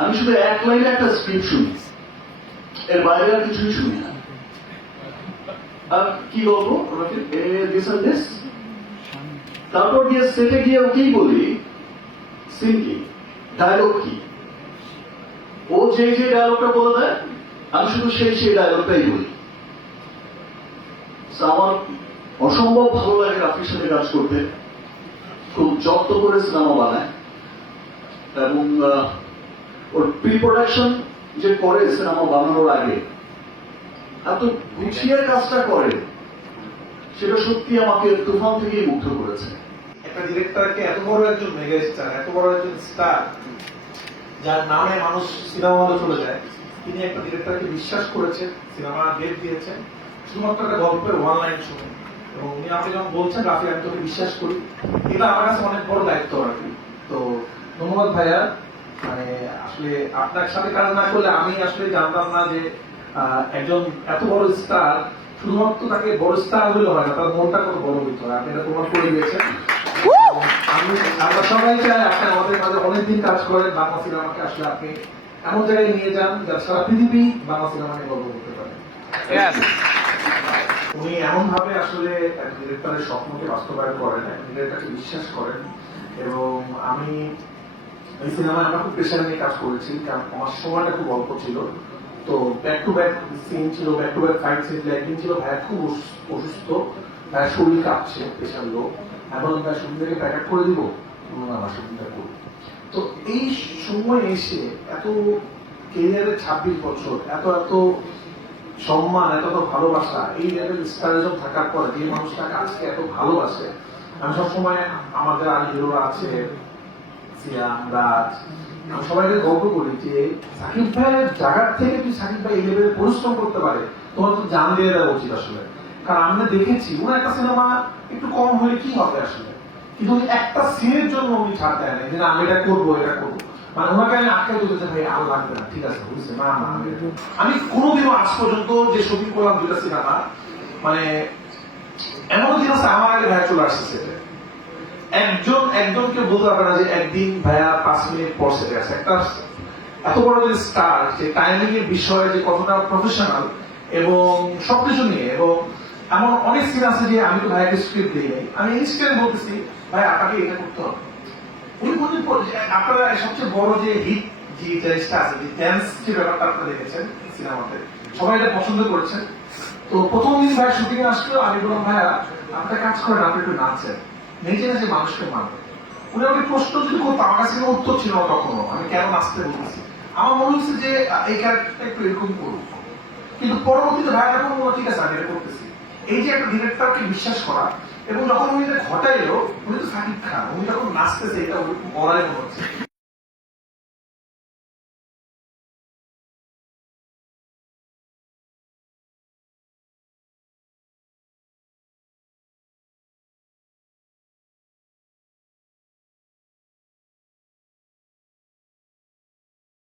আমি শুধু এক লাইনে একটা স্ক্রিপ্ট শুনি, এর বাইরে আর কিছুই শুনি না। আর কি গল্প তারপর গিয়ে সেটে গিয়ে ওকেই বলি সিন কি, ডায়লগ কি, ও যে যে ডায়লগটা বলে দেয় আমি শুধু সেই ডায়লগটাই বলি। আমার অসম্ভব ভালো লাগে রাফির সাথে কাজ করতে, খুব যত্ন করে সিনেমা বানায় এবং ওর প্রি প্রোডাকশন যে করে সিনেমা বানানোর আগে এত গুছিয়ে কাজটা করে, সেটা সত্যি আমাকে তুফান থেকেই মুগ্ধ করেছে। একটা ডিরেক্টরকে এত বড় একজন মেগা স্টার, এত বড় একজন স্টার যার নামে মানুষ সিনেমা হলে চলে যায়, তিনি একটা ডিরেক্টরকে বিশ্বাস করেছেন, সিনেমা ডেট দিয়েছেন শুধুমাত্র একটা গল্পের ওয়ান লাইন শুনে। এবং উনি আপনি যখন বলছেন রাফি আমি তোকে বিশ্বাস করি, এটা আমার কাছে অনেক বড় দায়িত্ব রাখি। তো ধন্যবাদ ভাইয়া। মানে আসলে আপনার সাথে কাজ না করলে আমি আসলে জানতাম না যে একজন এত বড় স্টার শুধুমাত্র তাকে বড় স্টার হলে হয় না, তার মনটা কত বড় হইতে হয়। আপনি এটা প্রমাণ করে দিয়েছেন। আমরা সবাই চাই আপনি আমাদের মাঝে অনেকদিন কাজ করেন, বাংলা সিনেমাকে আসলে আপনি এমন জায়গায় নিয়ে যান যা সারা পৃথিবী বাংলা সিনেমাকে গর্ব করতে পারে। উনি এমন ভাবে আসলে ডিরেক্টরের স্বপ্নকে বাস্তবায়ন করেন, ডিরেক্টরকে বিশ্বাস করেন। এবং আমি এই সিনেমায় আমরা খুব প্রেশার নিয়ে কাজ করেছি, কারণ আমার সময়টা খুব অল্প ছিল। তো ব্যাক টু ব্যাক সিন ছিল, back to back fight scene ছিল। একদিন ছিল ভাইয়া খুব অসুস্থ, ভাইয়া শরীর কাঁপছে, প্রেশার লো, এখন ভাই শুটিং থেকে প্যাক আপ করে দিব, আমার শুটিংটা করবো। তো এই সময় এসে এত কেরিয়ারের 26 বছর, এত এত সম্মান, এত এত ভালোবাসা, এই লেভেল স্টারিজম থাকার পর যে মানুষটাকে আজকে এত ভালোবাসে, আমি সবসময় আমাদের আর হিরোরা আছে, সিয়াম, রাজ, আমি সবাইকে গল্প করি যে সাকিব ভাইয়ের জায়গার থেকে তুই সাকিব ভাই এই লেভেলে পরিশ্রম করতে পারে, তোমার তো জান দিয়ে দেওয়া উচিত আসলে। কারণ আমরা দেখেছি ওনার একটা সিনেমা একটু কম হলে কি হবে আসলে, কিন্তু একটা সিনের জন্য উনি ছাড় দেয় না যে আমি এটা করবো, এটা করবো। মানে ওনাকে আমি আটকে বলতে ভাই আর লাগবে না, ঠিক আছে বুঝছে না না। আমি কোনোদিনও আজ পর্যন্ত যে শুটিং করলাম দুটা সিনেমা, মানে এমন দিন আছে আমার আগে ভাইয়া চলে আসছে সেটা, একজনকে বলতে পারবে না যে একদিন ভাইয়া 5 মিনিট পর সেটে আছে। একটা এত বড় যে স্টার, যে টাইমিং এর বিষয়ে যে কতটা প্রফেশনাল এবং সবকিছু নিয়ে। এবং এমন অনেক সিন আছে যে আমি তো ভাইয়াকে স্ক্রিপ্ট দিই নাই, আমি ইনস্ট্যান্ট বলতেছি ভাই আপনাকে এটা করতে হবে। উনি বলছেন আপনারা সবচেয়ে বড় যে হিট যে জিনিসটা আছে, যে ড্যান্স যে ব্যাপারটা আপনারা দেখেছেন সিনেমাতে, সবাই এটা পছন্দ করেছেন। তো প্রথম দিন ভাইয়া শুটিং এ আসলো, আমি বললাম ভাইয়া আপনার কাজ করেন, আপনি একটু নাচেন, নিজে নিজে মানুষকে মানবে। উনি আমাকে প্রশ্ন যদি করতো, আমার কাছে কোনো উত্তর ছিল না তখনও, আমি কেন নাচতে বলতেছি। আমার মনে হচ্ছে যে এই ক্যারেক্টারটা একটু এরকম করুক। কিন্তু পরবর্তীতে ভাইয়া যখন বললো ঠিক আছে আমি এটা করতেছি, এই যে একটা ডিরেক্টরকে বিশ্বাস করা, এবং যখন উনি এটা ঘটাইলো, উনি তো সাকিব খান, উনি যখন নাচতেছে এটা বলারই মনে হচ্ছে